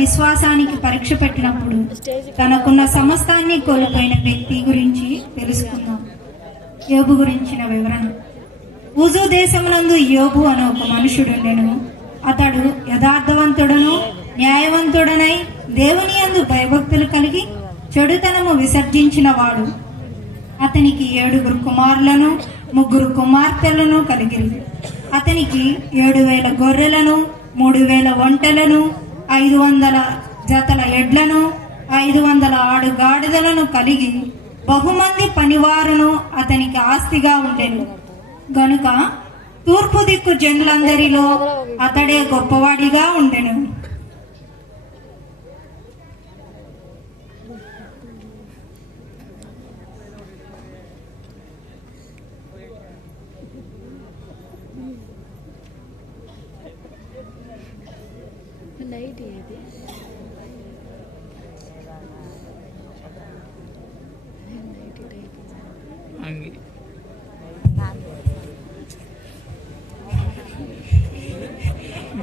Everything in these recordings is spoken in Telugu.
విశ్వాసానికి పరీక్ష పెట్టినప్పుడు తనకున్న సమస్తాన్ని కోల్పోయిన వ్యక్తి గురించి తెలుసుకుందాం. యోబు గురించిన వివరణ. ఊజు దేశమునందు యోబు అనే ఒక మనుషుడుండెను. అతడు యథార్థవంతుడను న్యాయవంతుడనై దేవుని యందు భయభక్తులు కలిగి చెడుతనము విసర్జించిన వాడు. అతనికి 7 కుమారులను 3 కుమార్తెలను కలిగిరి. అతనికి 7,000 గొర్రెలను 3,000 ఒంటెలను 500 జతల ఎడ్లను 500 ఆడుగాడిదలను కలిగి బహుమంది పనివారును అతనికి ఆస్తిగా ఉండెను. గనుక తూర్పు దిక్కు జనులందరిలో అతడే గొప్పవాడిగా ఉండెను.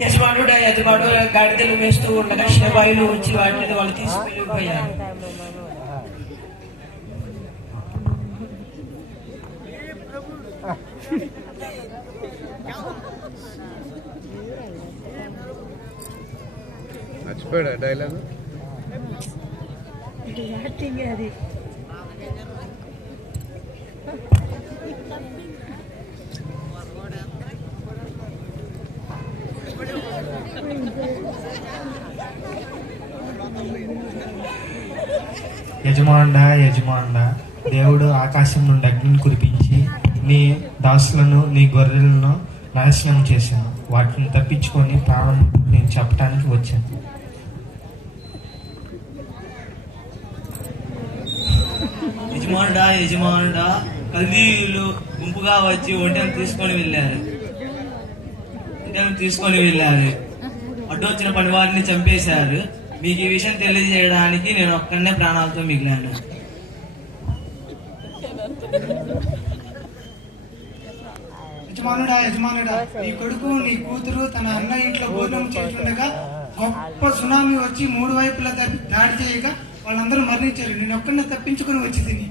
యజమానుడు గాడిదలు వేస్తూ ఉండగా శవాయిలు వచ్చి వాటిని వాళ్ళు తీసుకెళ్ళిపోయారు. మర్చిపోయాడా డైలాగ్? అది యజమానుడా, దేవుడు ఆకాశం నుండి అగ్నిని కురిపించి నీ దాసులను నీ గొర్రెలను నాశనం చేశాను. వాటిని తప్పించుకొని ప్రాణం నేను చెప్పడానికి వచ్చాను. యజమానుడా, కల్దీయులు గుంపుగా వచ్చి ఒంటెను తీసుకొని వెళ్ళారు. అడ్డొచ్చిన పని వారిని చంపేశారు. మీకు ఈ విషయం తెలియజేయడానికి నేను ఒక్కనే ప్రాణాలతో మిగిలాను. యజమానుడా, నీ కొడుకు నీ కూతురు తన అన్న ఇంట్లో భోజనం చేస్తుండగా గొప్ప సునామీ వచ్చి 3 వైపులా దాడి చేయగా వాళ్ళందరూ మరణించారు. నేను ఒక్కనే తప్పించుకుని వచ్చి తిని.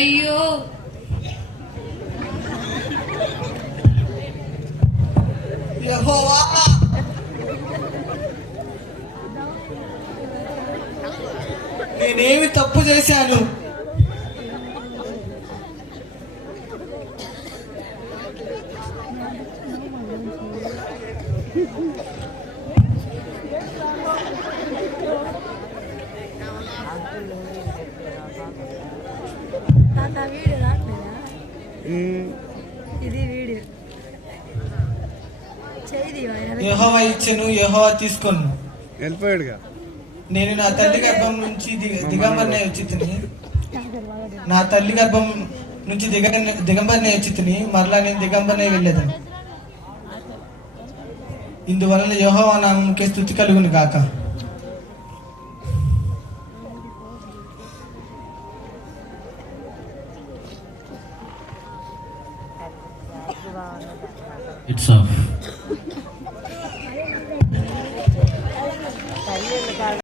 అయ్యో, యెహోవా, నేనేమి తప్పు చేశాను? ఇది వీడియో యెహోవా ఇచ్చెను, యెహోవా తీసుకొను. వెళ్ళిపోయాడుగా. నేను నా తల్లి గర్భం నుంచి దిగంబరనే వచ్చి తిని నా తల్లి గర్భం నుంచి దిగంబరనే వచ్చి తిని మరలా నేను దిగంబరనే వెళ్ళేదని. ఇందువలన యెహోవా నామముకే స్తుతి కలుగును గాక. It's off.